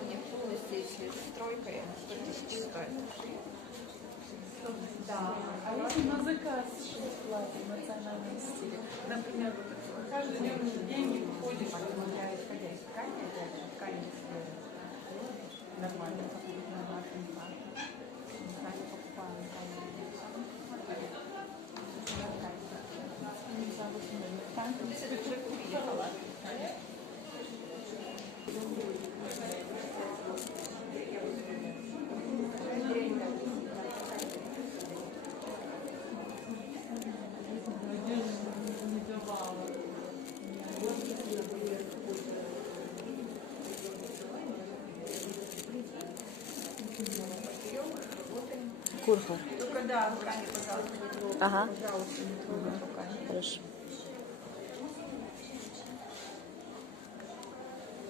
у них полностью, если с тройкой, 100 тысяч стоит. Да. А если на заказ шить платье в национальном стиле? Например, вот каждый день не выходишь, Я исходя из ткани, опять же, ткань нормально, как будет на нашем сайте. Сами покупаем там. Курха. Только да, руками, пожалуйста, не трогай. Ага. Пожалуйста, не трогай руками. Хорошо.